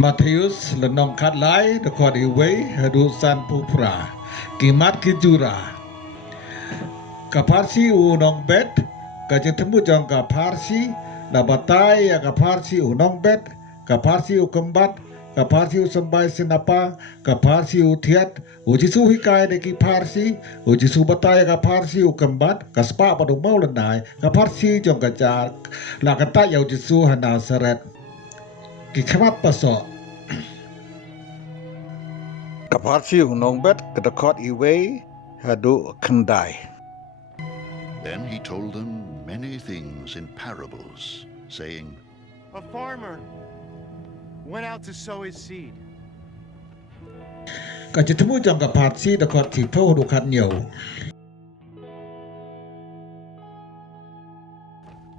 Matheus lenong kat lai de kod iwei hadusan pupra kimat ki JURA Ki Pharshi U Nongbet ka jinthmu jong Ki Pharshi na batai Ki Pharshi U Nongbet Ki Pharshi U kynbat Ki Pharshi U symbai sinapa Ki Pharshi U thiat Jisu hikai de Ki Pharshi Jisu batai Ki Pharshi U kynbat ka spah padu mawlynnai Ki Pharshi jong kajar la kyntait yau Jisu Nazareth ki khmat paso Ki Pharshi U Nongbet ka kod iwei hadu kyntait. Then he told them many things in parables, saying, A farmer went out to sow his seed. Ka jinthmu jong Ki Pharshi de kod thi pho du khat nhiều.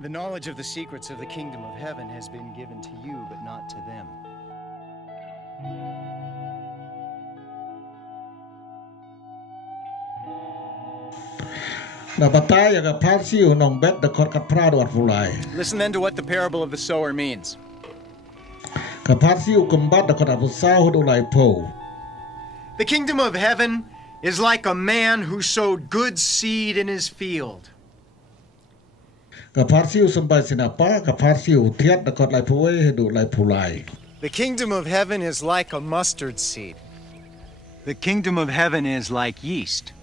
The knowledge of the secrets of the kingdom of heaven has been given to you, but not to them. Na batai Ki Pharshi U Nongbet de kod kat pra du fulai. Listen then to what the parable of the sower means. Ki Pharshi U kynbat de kod apusau du lai pho. The kingdom of heaven is like a man who sowed good seed in his field. Ki Pharshi U symbai sinapa Ki Pharshi U thiat de kod lai phuei du lai phulai. The kingdom of heaven is like a mustard seed. The kingdom of heaven is like yeast.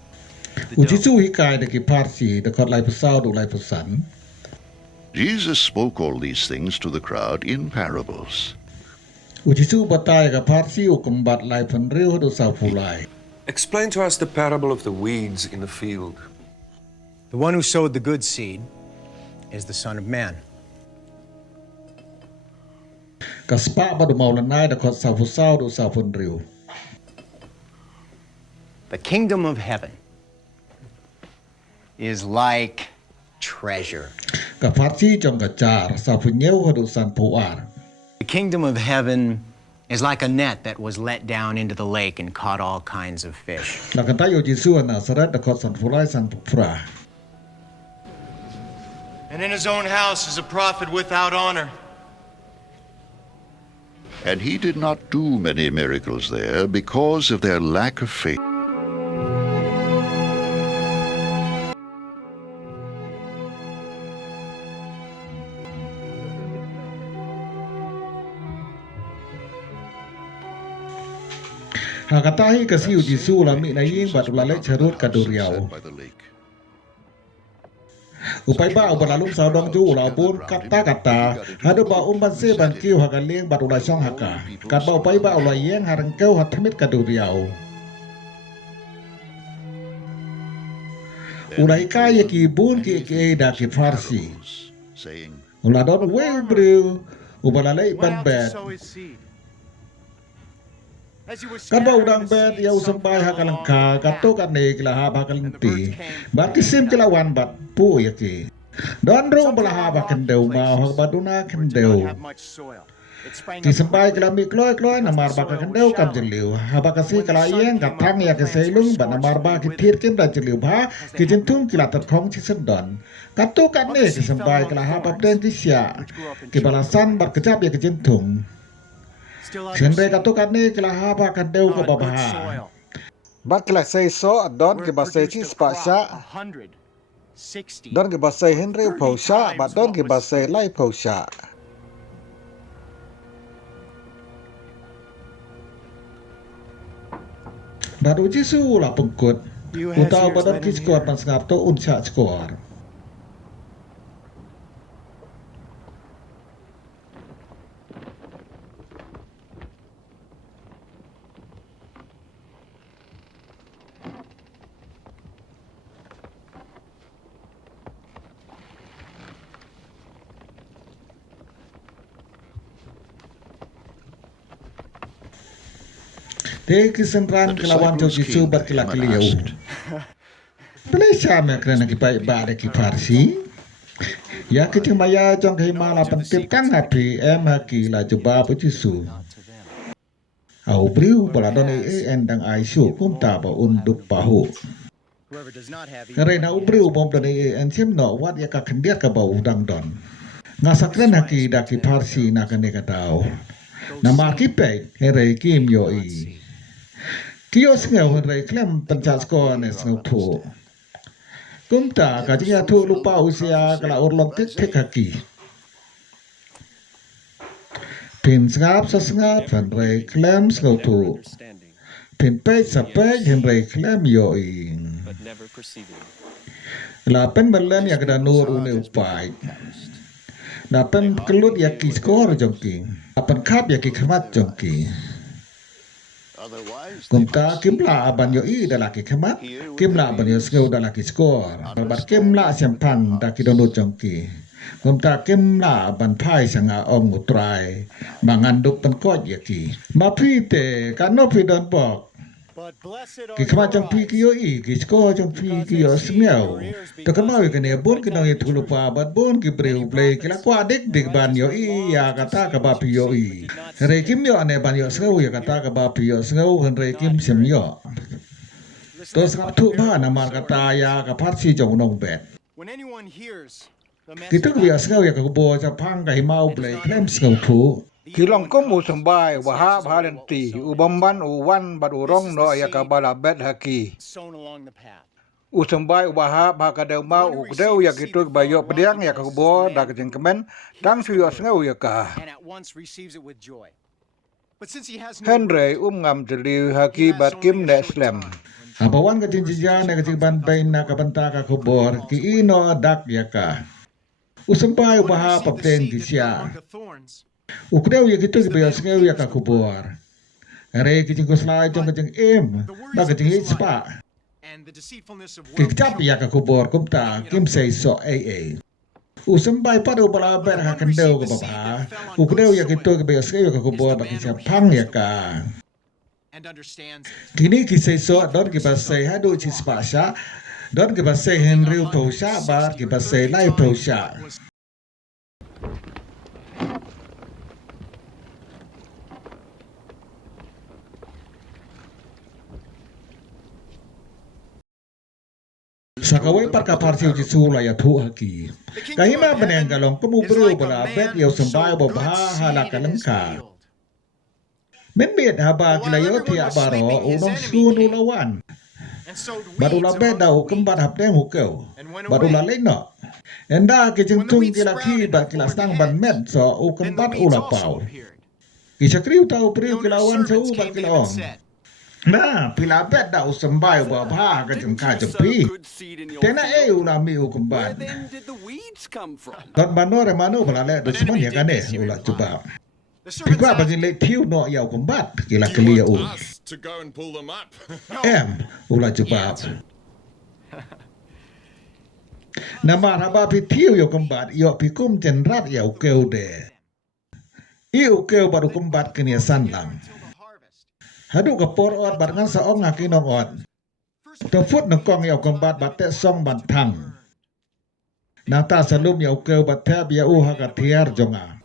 Jisu hikai de Ki Pharshi de kod lai pusau du lai pusan. Jesus spoke all these things to the crowd in parables. Jisu batai Ki Pharshi U kynbat lai phenriu du sau phulai. Explain to us the parable of the weeds in the field. The one who sowed the good seed is the Son of Man. Ka spah padu mawlynnai de kod sau pusau du sau phenriu. The kingdom of heaven is like treasure. Ki Pharshi jong kajar sau phnyeu hadu san puar. The kingdom of heaven is like a net that was let down into the lake and caught all kinds of fish. La kyntait yau Jisu Nazareth de kod san phulai san pupra. And in his own house is a prophet without honor. And he did not do many miracles there because of their lack of faith. Hakatahi kasiu Jisu la mi na ying batu la lek charut kaduriau. By the lake. Upai ba ubalalum sau dong ju la bun kata hadu ba ban se ban kiu hakaleng batu la song haka kat ba upai ba la yeng harang kau hatmit kaduriau. Ulai kaya ki bun ki da Ki Pharshi. Saying, Ula don we bru ubalalai ban bet. Kan ba udang bet yau symbai hakalangka kato kan ne kila ha bakalanti. Bat kisim kila wan bat pu ya ki. Don ro balaha bakendeu ma ha baduna kendeu. Ki symbai kila mi kloi na mar bakendeu kam jeliu. Ha bakasi kala yeng katang ya ke selung ba na mar ba ki thir kem da jeliu ba ki jinthum kila tat khong chi sendon. Kato kan ne ki symbai kila ha babden ki sia. Ki balasan bat kejap ya ke jinthum. Siyempre katukat ni kila ba kadeu ka babaha. Bat kila say so don ke basay chi spah siya. Don ke basay Henry po siya, bat don ke basay lai po siya. Bat Jisu la pengkut. Utaw badan ki skor pan sengap to unsa skor. Te kisentran kelawan jauh Jisu berkelak keliau. Pelai me kerana kipai ba de Ki Pharshi. Ya kecing maya jong himala pentip kang hapi haki la jeba pu Jisu. Au briu baladon endang aisu kum ta ba unduk pahu. Karena ubriu bom dan sim no wat ya ka kendia ka ba udang don. Ngasakren haki da Ki Pharshi na kene katau. Nama kipe henry kim yo i. Kios ngeu henry klem pencas kones ngeu tu. Kumta kajinya tu lupa usia kala urlon tek kaki. Pin sengap sesengap henry klem ngeu tu. Pin pej sapej henry klem yo i. Lapen belen ya kada nur une upai. Lapen kelut ya ki skor jongki. Lapen kap ya ki khamat jongki. Kumta kimla aban yo i dalaki khamat. Kimla aban yo skeu dalaki skor. Bat kimla sempang daki donut jongki. Kumta kimla aban pai sanga ong Trai. Manganduk penkot ya ki. Mapite kanopi don bok. Ki khamat jong pi ki yo i ki skor jong pi ki yo smeu. To kamau ke ne bon ki nong itu lupa bat bon ki breu play ki la kwa dik ban yo i ya kata ka ba pi yo i. Re kim yo ane ban yo skeu ya kata ka ba pi yo skeu hen re kim sem yo. To sap tu ba na mar kata ya ka Pharshi jong Nongbet. Kita ku ya skeu ya ka bo cha phang ka himau play klem skeu tu. Kilong ko mu symbai wahab halenti ubamban uwan bad urong no ya kabala bet haki usymbai wahab hakadeu mau ukdeu ya gitu bayo pediang ya kubo dak jengkemen tang suyo ngeu ya ka Henry ngam jeli haki bat kim neslem Abawan ka jinjijan na ka ban bain na ka banta ka Khubor ki ino dak ya ka. Usymbai wahab papten ki sia. Ukdeu ya gitu ki bayo ngeu ya ka Khubor. Are ki jing kuslai jong ka jing em da ka jing spah. Kicap ya ka Khubor kumta kim sei so Usymbai padu bala ber ha kendeu ka baba. Ukdeu ya gitu ki bayo ngeu ka Khubor ba ki pang ya ka. Kini ki sei so don ki ba sei hadu chi spah sha. Don ki ba sei Henry Tosha ba ki ba sei lai Tosha. Sakawai par ka Pharshi Jisu la ya thu haki. Kahima beneng galong kumubru bala bet yo symbai Babha hala kalengka. Membet haba kilayo thiat baro unong sun ulawan. Badula bet dau kembat hapdeng hukeu. Badula leno. Enda ki jengtung kilaki ba kilas tang ban met so u kembat ulapau. Ki sakriu tau priu kilawan seu ba kilong. Nah, pila bet dah symbai Babha ka jengka jepi. Tena ula mi kembat. Tot manore manu balale dusman ya kane ula coba. Pikwa bagi le tiu no ya kembat kila kelia u. Ula coba. Nama raba pi tiu yo kembat yo pikum jenrat ya ukeu de. I ukeu baru kembat kenia sandang. Hadu ka por ot bat ngan sa ong ngaki nong ot. To fut nong kong yau kembat batek song bantang. Nata salum yau keu batek ya u haka thiar jonga.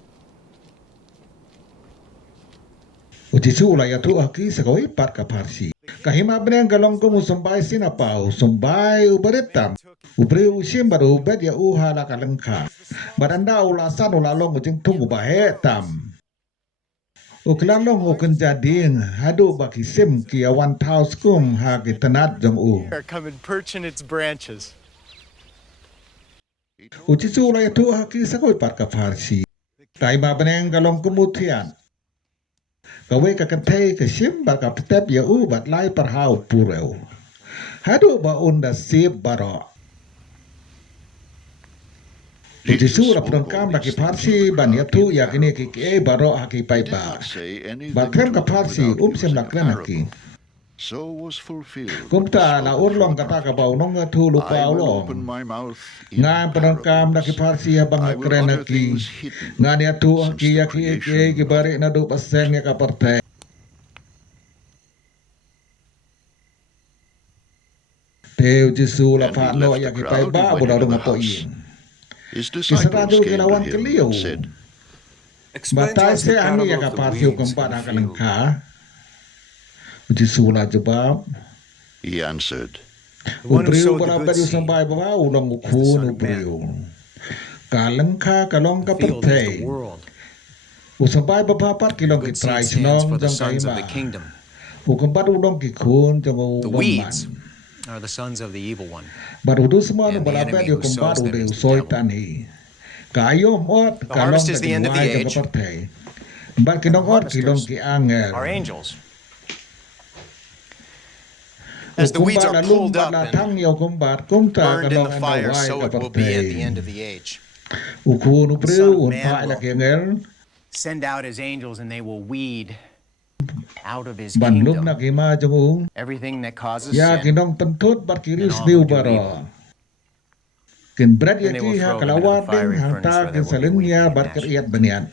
Jisu la ya tu haki sakawai pat ka Pharshi. Kahima beneng galong ko musymbai sinapa symbai ubaritam. Ubri usim baru bet ya u hala kalengka. Badanda ulasan ulalong ujing tunggu bahe tam. Uklalong uken jading hadu baki sim ki awan tau skum ha ki tenat jong u. Come and perch in its branches. Jisu la tu haki sakoi par ka Pharshi. Tai ma beneng galong kumutian. Kawe ka kentei ke sim bar ka petep ya u bat lai par hau pureu. Hadu ba unda sip baro. Jisu la prongkam baki Pharshi ban ya tu ya kini ki baro haki pai ba. Bakrem ka Pharshi sem la krem haki. So was fulfilled. Kumta la urlong kata ka bau nong tu lupa I will ulong. open my mouth in Ngan prongkam baki Pharshi ya bang I will kren utter haki. things hidden Ngan ya tu since haki the ya ki bari na du paseng ya ka parte. Teu Jisu la And he fa no left ya the ki pai crowd ba and went budak into the rumah house. poin. His Kisarado disciples came kilawan to him keliu. and said, Explain to Batai us the se ani ya parable ka of the Pharshi weeds keempat in the akan field. lengka. Jisu la jawab. he answered, The one who Ubriu sowed the berapa good di seed. sampai bawa ulang is the ukun Son of Man. ubriu. Kalengka kalong ka The field is the pertai. world. Usambay babapat kilong Good kitray seed stands for sinong the jang sons of kaima. the kingdom. Ukambat udong kikun jang The ubamman. weeds are the sons of the evil one. But udu semua nu And the balapet enemy yo who kumbat sows them ude is the usoy devil. tanhi. Kayo mot The kalong harvest is the end of the wai jang age. kapartay. Bat kinong ot kilong ki angel. Are angels. As the weeds are pulled up and tang yo kumbat kumta burned in kalong the anda fire, wai so it will be at the kapartay. end of the age. Ukun Son upriu of un Man pa ila will kengel. send out his angels and they will weed out of his Ban lum na kingdom kima jung everything that causes ya sin. kinong pentut bat kiris all niu who do baro. evil. Kin berat Then ya they will ki ha throw them into the kalawat ding fiery hang furnace ta where there kin will be weeping salingnya and bat gnashing keriat of banian.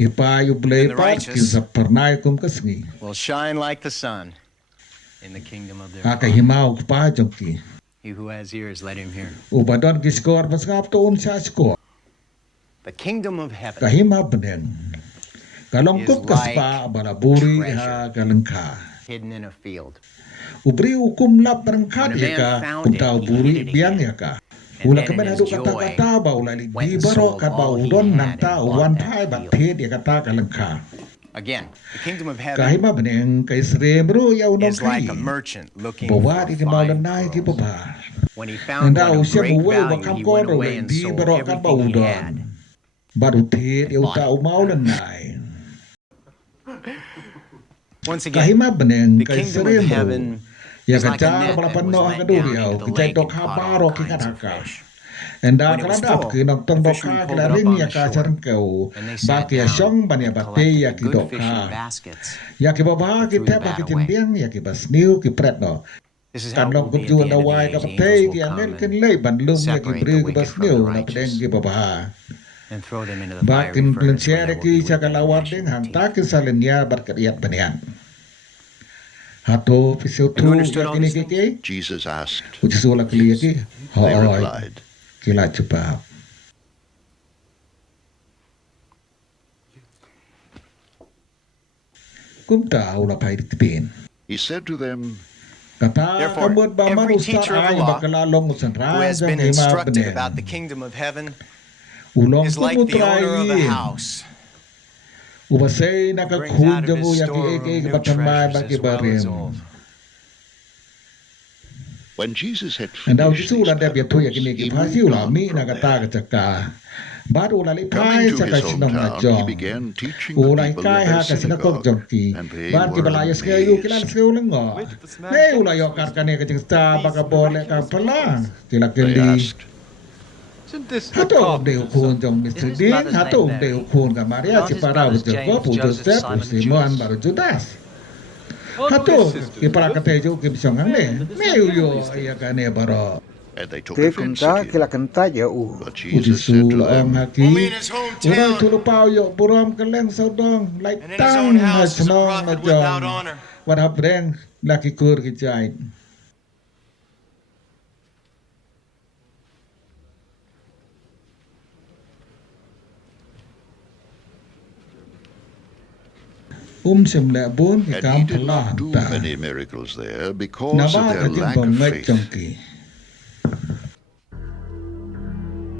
Ipa yu blay And the pat righteous kin sa pernai kum kesngi. will shine like the sun in the kingdom of their Aka Father. himau pa jongki. He who has ears, let him hear. Ubadon ki skor pas ngap to un sa skor. The kingdom of heaven Kahima benen. Kalong is kup kaspa balaburi ha kalengka. hidden in a field. Ubri hukum lap berengkat When a ya man ka found kuntau it, he buri hid it biang again. ya ka. And Ula then kemen in adu his kata-kata joy, bau lali went di and baro sold kat bau all he don had nang and ta bought wan that pai bat field. thet ya kata kalengka. Again, the kingdom of heaven Kahima beneng kai sremru ya unong is like a kai. merchant looking for Bawa di ke fine mawlynnai ki pearls. baba. When he found Nda one of usia great muwe value, bakam he ko went ro away and di sold baro kat bau everything he don. had. Baru thet ya bought uta it. mawlynnai. Once again, Kahima beneng the kai kingdom of sremru. heaven Ya is like a kacar net that balapan was no let hakaduri down au into the kicai lake dok and caught habaro all kinds of kikataka. fish. Enda When it was kaladap full, kinok tong the doka fishermen pulled kila it up ring on ya the ka shore, sarang kau and they ba sat ki down syong ban ya and bate collected ya the ki good fish in doka baskets ya ki baba and ki threw the tap bad ki away. tindiang ya ki basniu ki pret no This is how kan it long will kup be at ju the anda end of the wai ka age. bate Angels ki will angel come kin and lei ban lum ya ki separate bru the ki wicked from the basniu na pedeng righteous ki baba and throw them into the ba fiery kin furnace where plenciere there will ki be sa weeping and kalawar gnashing ding of hang teeth. ta ki salenya berkeriat banian hato pisau And who tu understood ya all kini these ki things? ki Jesus asked. uji sula kili ya ki They hoi replied, kila cepat kum tahu lah pai dikitin. He said to them, Kata Therefore, kamut ba man every ustar teacher of the ay law bakalalong usan who has rajang been ima instructed benen. about the kingdom of heaven Ulong is like the owner of a kumutrayin. house Ubasay who brings out of nakakunjang his uyaki storeroom eke new batamay treasures baki as well as barim. old. when Jesus had Anda finished ujisu these ulan debia tu parables, yakini he ki pasi moved ula on mi from nakata there. kacaka. Baru ulali Coming pai to sa his kasinong na hometown, he jong. began teaching the Ulay people kai in their ha kasinakok synagogue, jongki. and they Bar ki were balayas kaya yu kilan amazed. sekeu lengo. Ne ulay yo karkane kacing sta baka bole ka pala. Kila They kili. asked, Isn't this the Hato de carpenter's ukun son? jong Is Mr. his Ding, mother's hato name de Mary? ukun ka Maria Aren't si his para brothers Jacob, James, Joseph, Joseph, Simon, and Simon Judas? baru Judas. Aren't Hato his sisters ki para Elizabeth, kate jo ki bisong ang ne. Mary, and Ne Elizabeth uyo and these iya ka ne baro. and they took Te offense kumta at kila him. kenta ya u. But Jesus Udisu said to laong them, haki. Only in his Uray hometown tulupao yo buram kaleng saudong. Like and in his tang own na house is a snong na prophet without jong. honor. Wadhap reng laki kur ki jai. Semla bun ki and he kam did pala not do ta. many miracles there because of Naba their ka jing lack bong of ngai faith. chongki.